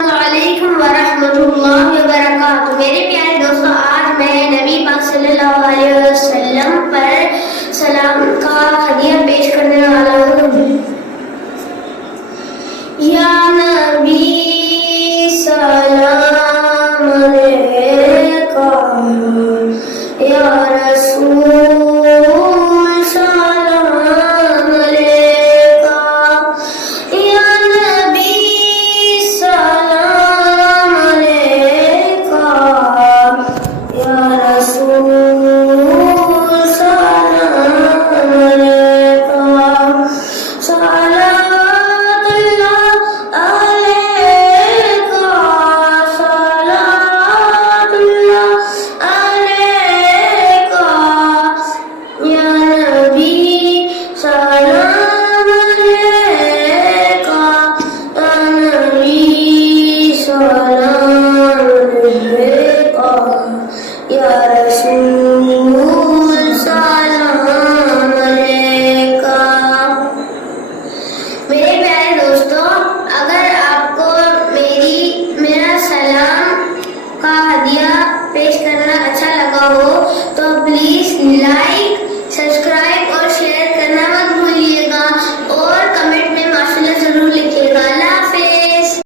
السلام علیکم ورحمۃ اللہ وبرکاتہ۔ میرے پیارے دوستوں، آج میں نبی پاک صلی اللہ علیہ وسلم پر سلام کا ہدیہ پیش کرنے والا ہوں۔ یا نبی سلام علیکہ، یا رسول سلام علیکہ، یا نبی سلام علیکہ، یا رسول سلام علیکہ، صلوات اللہ علیکہ، صلوات اللہ علیکہ، یا نبی سلام علیکہ، یا نبی سلام علیکہ، یا رسول سلام علیکہ۔ میرے پیارے دوستوں، اگر آپ کو میرا سلام کا ہدیہ پیش کرنا اچھا لگا ہو تو پلیز لائک